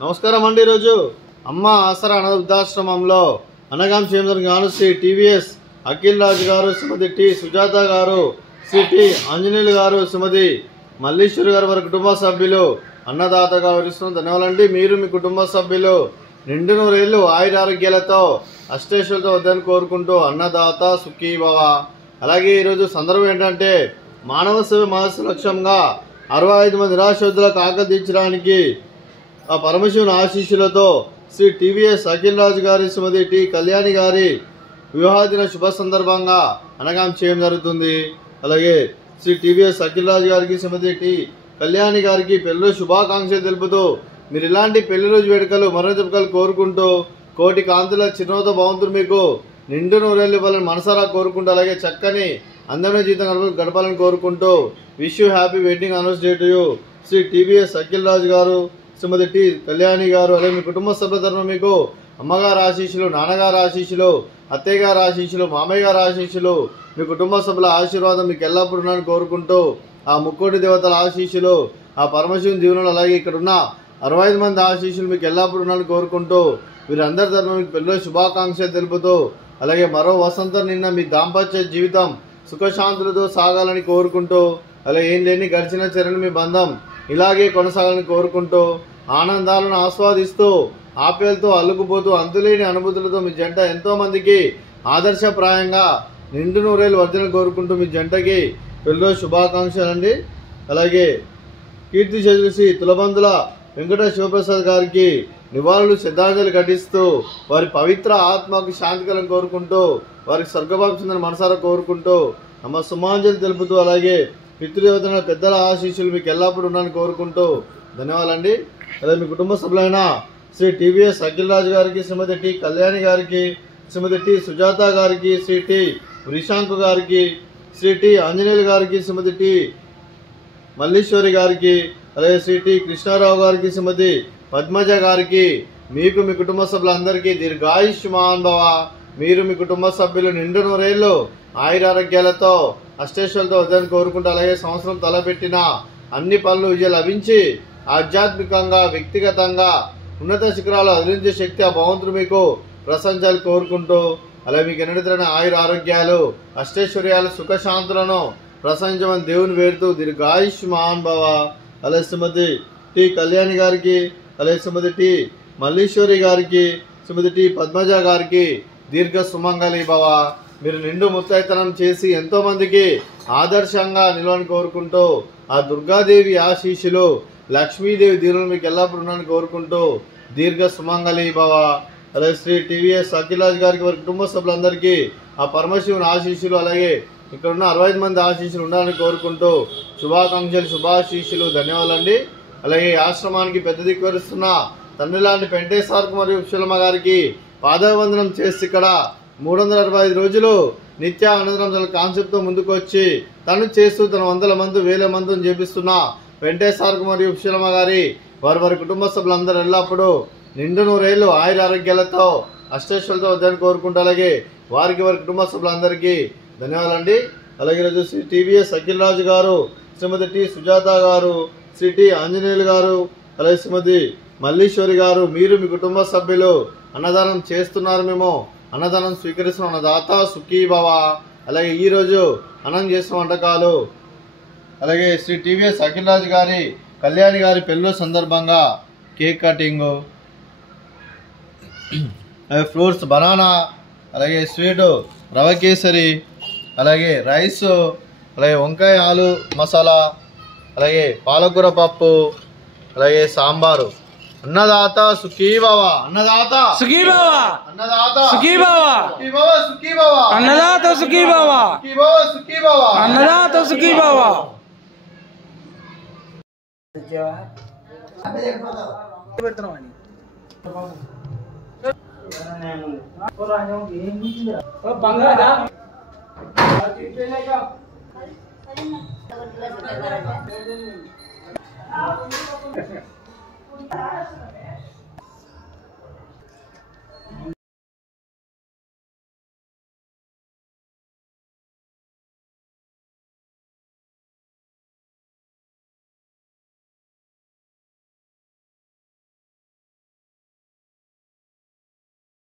నమస్కారం అండి. ఈరోజు అమ్మ ఆసరా అనాథ వృద్ధాశ్రమంలో అనగాం చేమదర్ గారు శ్రీ టీవీఎస్ అఖిల్ రాజ్ గారు, శ్రీమతి టి సుజాత గారు, శ్రీ టి ఆంజనేయులు గారు, శ్రీమతి మల్లీశ్వరి గారు వారి కుటుంబ సభ్యులు అన్నదాతగా వివరిస్తున్న ధన్యవాదాలండి. మీరు మీ కుటుంబ సభ్యులు నిండు నూరేళ్లు ఆయురారోగ్యాలతో అష్టేశ్వరులతో వద్దని కోరుకుంటూ అన్నదాత సుఖీభవ. అలాగే ఈరోజు సందర్భం ఏంటంటే మానవ సేవ మహస్సు లక్ష్యంగా 65 మంది నిరాశ్రద్ధులకు ఆకలి తీర్చడానికి ఆ పరమశివుని ఆశీస్సులతో శ్రీ టీవీఎస్ అఖిల్ రాజ్ గారి, శ్రీమతి టి కళ్యాణి గారి వివాహదిన శుభ సందర్భంగా అనగాం చేయడం జరుగుతుంది. అలాగే శ్రీ టీవీఎస్ అఖిల్ రాజ్ గారికి, శ్రీమతి టి కళ్యాణి గారికి పెళ్లి శుభాకాంక్షలు తెలుపుతూ మీరు ఇలాంటి పెళ్లి రోజు వేడుకలు మరణ జరుపుకలు కోరుకుంటూ కోటి కాంతుల చిరునవ్వుతో భగవంతుడు మీకు నిండు నూరేళ్ళు ఇవ్వాలని మనసారా కోరుకుంటూ అలాగే చక్కని అందమైన జీవితం గడపాలని కోరుకుంటూ wish you happy wedding anniversary to you Shri TVS Akhil Raj గారు, శ్రీమతి టి కళ్యాణి గారు. అలాగే మీ కుటుంబ సభ్యుల తరఫున మీకు అమ్మగారు ఆశీస్సులు, నాన్నగారు ఆశీస్సులు, అత్తయ్య గారు ఆశీస్సులు, మామయ్య గారు ఆశీస్సులు, మీ కుటుంబ సభ్యుల ఆశీర్వాదం మీకు ఎల్లప్పుడూ ఉన్నారని కోరుకుంటూ ఆ ముక్కోటి దేవతల ఆశీస్సులు, ఆ పరమశివుని జీవనంలో అలాగే ఇక్కడ ఉన్న 65 మంది ఆశీస్సులు మీకు ఎల్లప్పుడూ ఉన్నారని కోరుకుంటూ వీరందరి తరఫున మీకు పెళ్లి శుభాకాంక్షలు తెలుపుతూ అలాగే మరో వసంతం నిన్న మీ దాంపత్య జీవితం సుఖశాంతులతో సాగాలని కోరుకుంటూ అలాగే ఏం లేని గడిచిన చరణ్ మీ బంధం ఇలాగే కొనసాగాలని కోరుకుంటూ ఆనందాలను ఆస్వాదిస్తూ ఆప్యాలతో అల్లుకుపోతూ అంతులేని అనుభూతులతో మీ జంట ఎంతో మందికి ఆదర్శప్రాయంగా నిండు నూరేళ్ళు వర్ధన కోరుకుంటూ మీ జంటకి పెళ్లి శుభాకాంక్షలు అండి. అలాగే కీర్తి చదివిసి తులబందుల వెంకట శివప్రసాద్ గారికి నివాళులు శ్రద్ధాంజలి ఘటిస్తూ వారి పవిత్ర ఆత్మకు శాంతి కలను కోరుకుంటూ వారికి స్వర్గభావించిందని మనసారా కోరుకుంటూ నమ్మ సుమాంజలి తెలుపుతూ అలాగే పితృదేవతల పెద్దల ఆశీస్సులు మీకు ఎల్లప్పుడూ ఉన్నారని కోరుకుంటూ ధన్యవాదాలండి. అలాగే మీ కుటుంబ సభ్యులైన శ్రీ టీవీఎస్ అఖిల్ రాజ్ గారికి, శ్రీమతి టి కళ్యాణి గారికి, శ్రీమతి టి సుజాత గారికి, శ్రీ టి రిషాంక్ గారికి, శ్రీ టి ఆంజనేయులు గారికి, శ్రీమతి టి మల్లీశ్వరి గారికి, అలాగే శ్రీ టి కృష్ణారావు గారికి, శ్రీమతి పద్మజ గారికి, మీకు మీ కుటుంబ సభ్యులందరికీ దీర్ఘాయుష్మాన్ భవ. మీరు మీ కుటుంబ సభ్యులు నిండు నూరేళ్లు ఆయురారోగ్యాలతో అష్టేశ్వరులతో వద్దని కోరుకుంటూ అలాగే సంవత్సరం తలపెట్టిన అన్ని పనులు విజయం లభించి ఆధ్యాత్మికంగా వ్యక్తిగతంగా ఉన్నత శిఖరాలు అదిలించే శక్తి ఆ భగవంతుడు మీకు ప్రశంసాలు కోరుకుంటూ అలాగే మీకు ఎన్నడైన ఆయుర ఆరోగ్యాలు అష్టైశ్వర్యాలు సుఖశాంతులను ప్రశంసమని దేవుని వేడుతూ దీర్ఘాయుష్మాన్ భవ. అలాగే శ్రీమతి టి కళ్యాణి గారికి, అలాగే శ్రీమతి టి మల్లీశ్వరి గారికి, శ్రీమతి టి పద్మజ గారికి దీర్ఘ సుమంగళి భవ. మీరు నిండు ముత్తైతనం చేసి ఎంతో మందికి ఆదర్శంగా నిలవని కోరుకుంటూ ఆ దుర్గాదేవి ఆశీస్సులు, లక్ష్మీదేవి దీవులు మీకు ఎల్లప్పుడూ ఉన్నారని కోరుకుంటూ దీర్ఘ సుమంగళి భవ. అలాగే శ్రీ టీవీఎస్ అఖిల్ రాజ్ గారికి వారి కుటుంబ సభ్యులందరికీ ఆ పరమశివుని ఆశీస్సులు అలాగే ఇక్కడ ఉన్న 65 మంది ఆశీస్సులు ఉండాలని కోరుకుంటూ శుభాకాంక్షలు, శుభాశీస్సులు, ధన్యవాదాలండి. అలాగే ఆశ్రమానికి పెద్ద దిక్కు వరుస్తున్న తండ్రి లాంటి వెంకటేశ్వర మరియు ఉషలమ్మ గారికి పాదవందనం చేసి ఇక్కడ 365 రోజులు నిత్య అనంతరం కాన్సెప్ట్తో ముందుకు వచ్చి తను చేస్తూ తన 100 మంది 1000 మందిని చేపిస్తున్న వెంకటేశ్వర మరియు ఉషలమ్మ గారి వారి కుటుంబ సభ్యులందరూ ఎల్లప్పుడూ నిండు నూరేళ్లు ఆయుర ఆరోగ్యాలతో అష్టేశ్వరులతో వద్దని కోరుకుంటూ అలాగే వారి కుటుంబ సభ్యులందరికీ ధన్యవాదాలండి. అలాగే ఈరోజు శ్రీ టీవీఎస్ అఖిల్ రాజ్ గారు, శ్రీమతి టి సుజాత గారు, శ్రీ టి ఆంజనేయులు గారు, అలాగే శ్రీమతి మల్లీశ్వరి గారు, మీరు మీ కుటుంబ సభ్యులు అన్నదానం చేస్తున్నారు. మేము అన్నదానం స్వీకరిస్తున్న అన్నదాత సుఖీభవ. అలాగే ఈరోజు అన్నం చేసిన వంటకాలు అలాగే శ్రీ టీవీఎస్ అఖిల్ రాజ్ గారి కళ్యాణి గారి పెళ్ళి సందర్భంగా కేక్ కటింగు, ఫ్రూట్స్ బనానా, అలాగే స్వీటు రవ కేసరి, అలాగే రైస్, అలాగే వంకాయ ఆలు మసాలా, అలాగే పాలకూర పప్పు, అలాగే సాంబారు. అన్నదాత సుఖీభవ, అన్నదాత సుఖీభవ, అన్నదాత సుఖీభవ, సుఖీభవ సుఖీభవ, అన్నదాత సుఖీభవ, సుఖీభవ సుఖీభవ, అన్నదాత సుఖీభవ.